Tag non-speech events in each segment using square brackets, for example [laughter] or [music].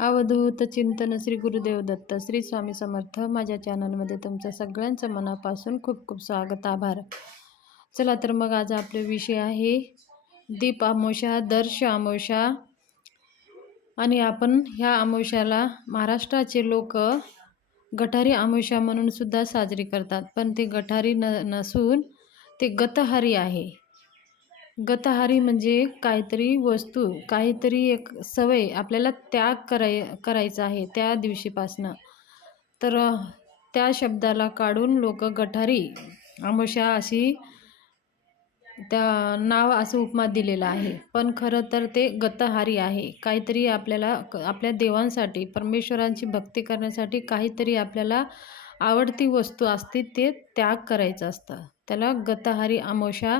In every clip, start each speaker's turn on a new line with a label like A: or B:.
A: अवधूत चिंतन श्री गुरुदेव दत्त श्री स्वामी समर्थ माझ्या चॅनलमध्ये तुमचं सगळ्यांचं मनापासून खूप खूप स्वागत आभार. चला तर मग आज आपले विषय आहे दीप आमोशा दर्श आमोशा. आणि आपण ह्या आमोशाला महाराष्ट्राचे लोक गटारी आमोशा म्हणून सुद्धा साजरी करतात पण ते गटारी न नसून ते गतहारी आहे. गतहारी म्हणजे काहीतरी वस्तू काहीतरी एक सवय आपल्याला त्याग कराय करायचा आहे त्या दिवशीपासनं. तर त्या शब्दाला काढून लोक गटारी आमोशा अशी त्या नाव असं उपमा दिलेलं आहे. पण खरं तर ते गतहारी आहे. काहीतरी आपल्याला आपल्या देवांसाठी परमेश्वरांची भक्ती करण्यासाठी काहीतरी आपल्याला आवडती वस्तू असते ते त्याग करायचं असतं. त्याला गतहारी आमोशा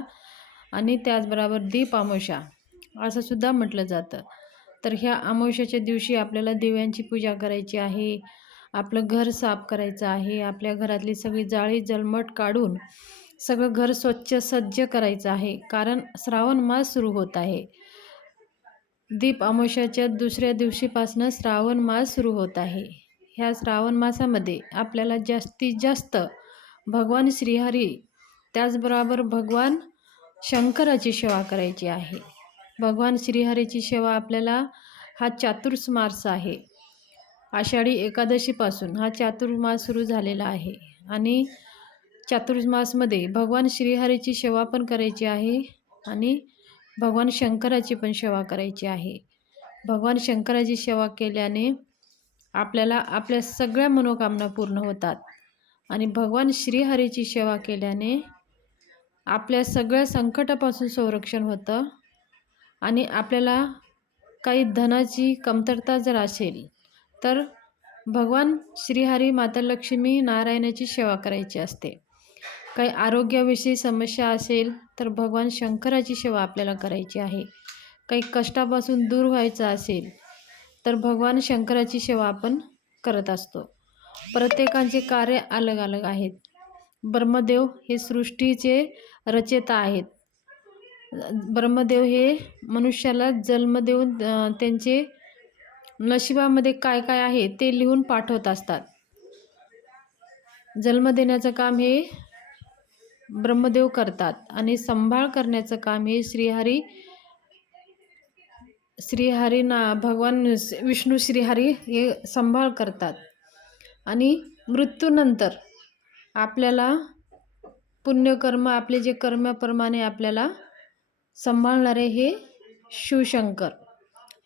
A: आणि त्याचबरोबर दीप अमावस्या असं सुद्धा म्हटलं जातं. तर ह्या अमावस्याच्या दिवशी आपल्याला दिव्यांची पूजा करायची आहे आपलं घर साफ करायचं आहे आपल्या घरातली सगळी जाळी जलमट काढून सगळं घर स्वच्छ सज्ज करायचं आहे कारण श्रावण मास सुरू होत आहे. दीप अमावस्याच्या दुसऱ्या दिवशीपासनं श्रावण मास सुरू होत आहे. ह्या श्रावण मासामध्ये आपल्याला जास्तीत जास्त भगवान श्रीहरी त्याचबरोबर भगवान शंकराची सेवा करायची आहे. भगवान श्रीहरीची सेवा आपल्याला हा चातुर्मास आहे. आषाढी एकादशीपासून हा चातुर्मास सुरू झालेला आहे. आणि चातुर्मासमध्ये भगवान श्रीहरीची सेवा पण करायची आहे आणि भगवान शंकराची पण सेवा करायची आहे. भगवान शंकराची सेवा केल्याने आपल्याला आपल्या सगळ्या मनोकामना पूर्ण होतात. आणि भगवान श्रीहरीची सेवा केल्याने आपल्या सगळ्या संकटापासून संरक्षण होतं आणि आपल्याला काही धनाची कमतरता जर असेल तर भगवान श्रीहरी माता लक्ष्मी नारायणाची सेवा करायची असते. काही आरोग्याविषयी समस्या असेल तर भगवान शंकराची सेवा आपल्याला करायची आहे. काही कष्टापासून दूर व्हायचं असेल तर भगवान शंकराची सेवा आपण करत असतो. प्रत्येकांचे कार्य अलग अलग आहेत. ब्रह्मदेव हे सृष्टीचे रचेता आहेत. ब्रह्मदेव हे मनुष्याला जन्म देऊन त्यांचे नशिबामध्ये काय काय आहे ते लिहून पाठवत असतात. जन्म देण्याचं काम हे ब्रह्मदेव करतात आणि संभाळ करण्याचं काम हे श्रीहरी श्रीहरी ना भगवान विष्णू श्रीहरी हे संभाळ करतात. आणि मृत्यूनंतर आपल्याला पुण्यकर्म आपले जे कर्माप्रमाणे आपल्याला सांभाळणारे हे शिवशंकर.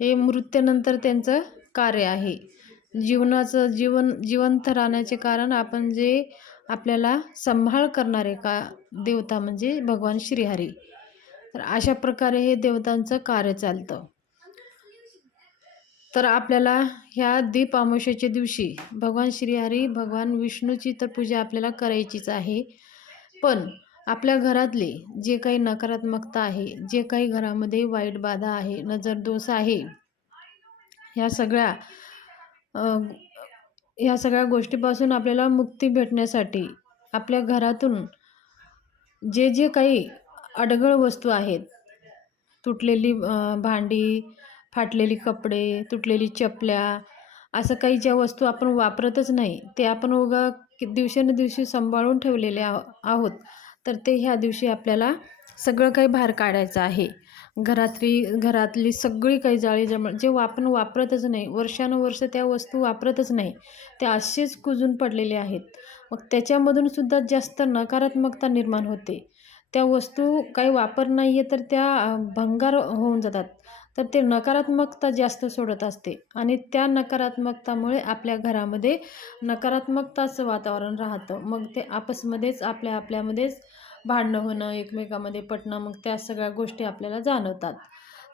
A: हे मृत्यूनंतर त्यांचं कार्य आहे. जीवनाचं जीवन जिवंत राहण्याचे कारण आपण जे आपल्याला सांभाळ करणारे का देवता म्हणजे भगवान श्रीहरी. तर अशा प्रकारे हे देवतांचं कार्य चालतं. तर आपल्याला ह्या दीप दिवशी भगवान श्रीहरी भगवान विष्णूची तर पूजा आपल्याला करायचीच आहे. पण आपल्या घरातले जे काही नकारात्मकता आहे जे काही घरामध्ये वाईट बाधा आहे नजरदोष आहे ह्या सगळ्या ह्या सगळ्या गोष्टीपासून आपल्याला मुक्ती भेटण्यासाठी आपल्या घरातून जे जे काही अडगळ वस्तू आहेत तुटलेली भांडी फाटलेली कपडे तुटलेली चपल्या असं काही ज्या वस्तू आपण वापरतच नाही ते आपण उगा कि- दिवसेंदिवशी सांभाळून ठेवलेले आहो आहोत. तर ते ह्या दिवशी आपल्याला सगळं काही बाहेर काढायचं आहे. घरातली घरातली सगळी काही जाळी जम जे आपण वापरतच नाही वर्षानुवर्ष त्या वस्तू वापरतच नाही त्या असेच कुजून पडलेले आहेत. मग त्याच्यामधून सुद्धा जास्त नकारात्मकता निर्माण होते. त्या वस्तू काही वापर नाही आहे तर त्या भंगार होऊन जातात. तर ते नकारात्मकता जास्त सोडत असते. आणि त्या नकारात्मकतामुळे आपल्या घरामध्ये नकारात्मकताचं वातावरण राहतं. मग ते आपसमध्येच आपल्या आपल्यामध्येच भांडणं होणं एकमेकामध्ये पटणं मग त्या सगळ्या गोष्टी आपल्याला जाणवतात.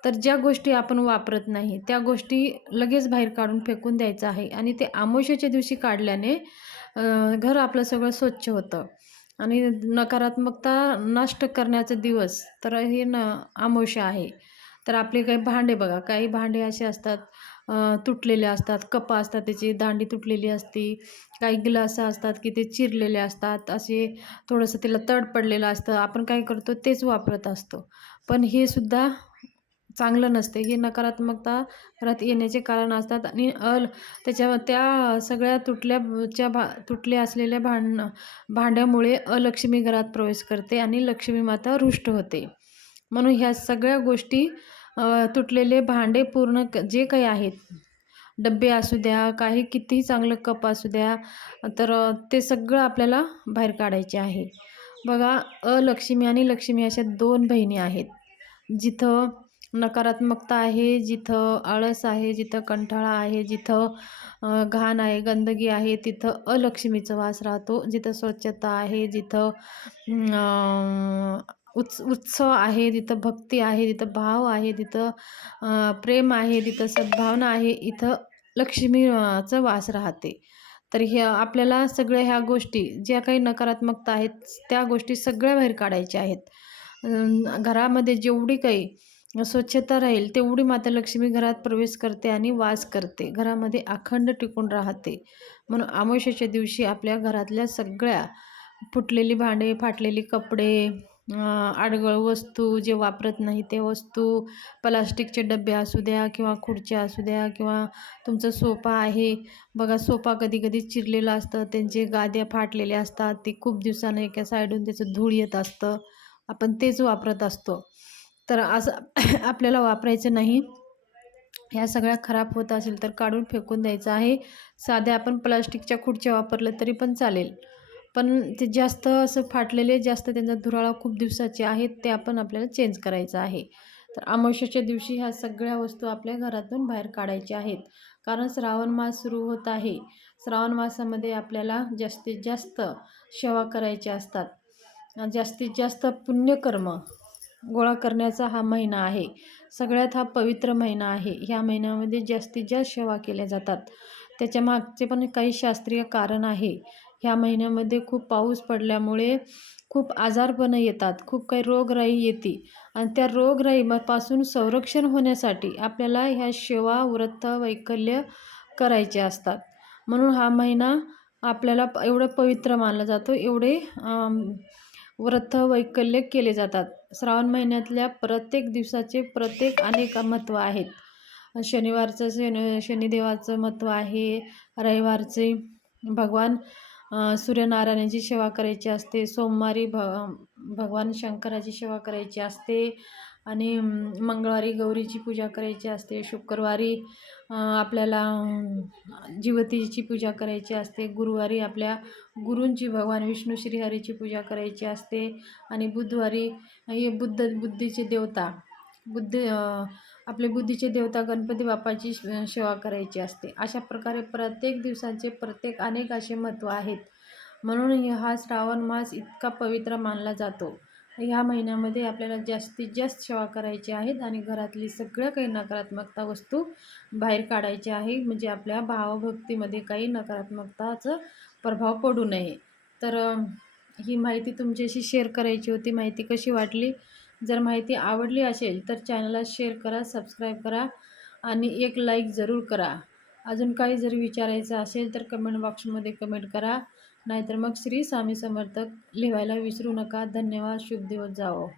A: तर ज्या गोष्टी आपण वापरत नाही त्या गोष्टी लगेच बाहेर काढून फेकून द्यायचं आहे. आणि ते आमोशाच्या दिवशी काढल्याने घर आपलं सगळं स्वच्छ होतं. आणि नकारात्मकता नष्ट करण्याचा दिवस तर हे न आमोशा आहे. तर आपले काही भांडे बघा काही भांडे असे असतात तुटलेले असतात कपा असतात त्याची दांडी तुटलेली असती काही ग्लास असतात की ते चिरलेले असतात असे थोडंसं त्याला तड पडलेलं असतं आपण काय करतो तेच वापरत असतो. पण हे सुद्धा चांगलं नसते हे नकारात्मकता घरात येण्याचे कारण असतात आणि अल त्याच्या त्या सगळ्या तुटल्याच्या भा तुटल्या असलेल्या भांड भांड्यामुळे अलक्ष्मी घरात प्रवेश करते आणि लक्ष्मी माता रुष्ट होते. म्हणून ह्या सगळ्या गोष्टी तुटलेले भांडे पूर्ण जे काही आहेत डब्बे असू द्या काही कितीही चांगलं कप असू द्या तर ते सगळं आपल्याला बाहेर काढायचे आहे. बघा अलक्ष्मी आणि लक्ष्मी अशा दोन बहिणी आहेत. जिथं नकारात्मकता आहे जिथं आळस आहे जिथं कंठाळा आहे जिथं घाण आहे गंदगी आहे तिथं अलक्ष्मीचा वास राहतो जिथं स्वच्छता आहे जिथं उत्स उत्सव आहे तिथं भक्ती आहे तिथं भाव आहे तिथं प्रेम आहे तिथं सद्भावना आहे इथं लक्ष्मीचं वास राहते. तर ह्या आपल्याला सगळ्या ह्या गोष्टी ज्या काही नकारात्मकता आहेत त्या गोष्टी सगळ्या बाहेर काढायच्या आहेत. घरामध्ये जेवढी काही स्वच्छता राहील तेवढी माता लक्ष्मी घरात प्रवेश करते आणि वास करते. घरामध्ये अखंड टिकून राहते. म्हणून अमावस्येच्या दिवशी आपल्या घरातल्या सगळ्या फुटलेली भांडे फाटलेली कपडे आडगळ वस्तू जे वापरत नाही ते वस्तू प्लास्टिकचे डबे असू द्या किंवा खुर्च्या असू द्या किंवा तुमचं सोफा आहे. बघा सोफा कधी कधी चिरलेलं असतं त्यांचे गाद्या फाटलेल्या असतात ते खूप दिवसानं एका साईडून त्याचं धूळ येत असतं. आपण तेच वापरत असतो. तर असं [coughs] आपल्याला वापरायचं नाही. ह्या सगळ्या खराब होत असेल तर काढून फेकून द्यायचं आहे. साध्या आपण प्लास्टिकच्या खुर्च्या वापरल्या तरी पण चालेल. पण ते जास्त असं फाटलेले जास्त त्यांचा धुराळा खूप दिवसाचे आहेत ते आपण आपल्याला चेंज करायचं आहे. तर अमावश्याच्या दिवशी ह्या सगळ्या वस्तू आपल्या घरातून बाहेर काढायच्या आहेत. कारण श्रावण मास सुरू होत आहे. श्रावण मासामध्ये आपल्याला जास्तीत जास्त सेवा करायच्या असतात. जास्तीत जास्त पुण्यकर्म गोळा करण्याचा हा महिना आहे. सगळ्यात हा पवित्र महिना आहे. ह्या महिन्यामध्ये जास्तीत जास्त सेवा केल्या जातात. त्याच्या मागचे पण काही शास्त्रीय कारण आहे. ह्या महिन्यामध्ये खूप पाऊस पडल्यामुळे खूप आजारपणं येतात खूप काही रोगराई येते. आणि त्या रोगराईपासून संरक्षण होण्यासाठी आपल्याला ह्या सेवा व्रत वैकल्य करायचे असतात. म्हणून हा महिना आपल्याला एवढं पवित्र मानला जातो एवढे व्रत वैकल्य केले जातात. श्रावण महिन्यातल्या प्रत्येक दिवसाचे प्रत्येक अनेक महत्त्व आहेत. शनिवारचं शनि शनिदेवाचं महत्त्व आहे रविवारचे भगवान सूर्यनारायणाची सेवा करायची असते सोमवारी भ भगवान शंकराची सेवा करायची असते आणि मंगळवारी गौरीची पूजा करायची असते शुक्रवारी आपल्याला जिवतीची पूजा करायची असते गुरुवारी आपल्या गुरूंची भगवान विष्णू श्रीहरीची पूजा करायची असते आणि बुधवारी हे बुद्ध बुद्धीचे देवता बुद्धी आपले बुद्धीचे देवता गणपती बाप्पाची सेवा करायची असते. अशा प्रकारे प्रत्येक दिवसाचे प्रत्येक अनेक असे महत्त्व आहेत. म्हणून हा श्रावण मास इतका पवित्र मानला जातो. ह्या महिन्यामध्ये आपल्याला जास्तीत जास्त सेवा करायची आहेत आणि घरातली सगळ्या काही नकारात्मकता वस्तू बाहेर काढायची आहे. म्हणजे आपल्या भावभक्तीमध्ये काही नकारात्मकताचं प्रभाव पडू नये. तर ही माहिती तुमच्याशी शेअर करायची होती. माहिती कशी वाटली? जर माहिती आवडली असेल तर चॅनलला शेअर करा सबस्क्राईब करा आणि एक लाईक जरूर करा. अजून काही जर विचारायचं असेल तर कमेंट बॉक्समध्ये कमेंट करा. नाहीतर मग श्री स्वामी समर्थक लिहायला विसरू नका. धन्यवाद. शुभ दिवस जाओ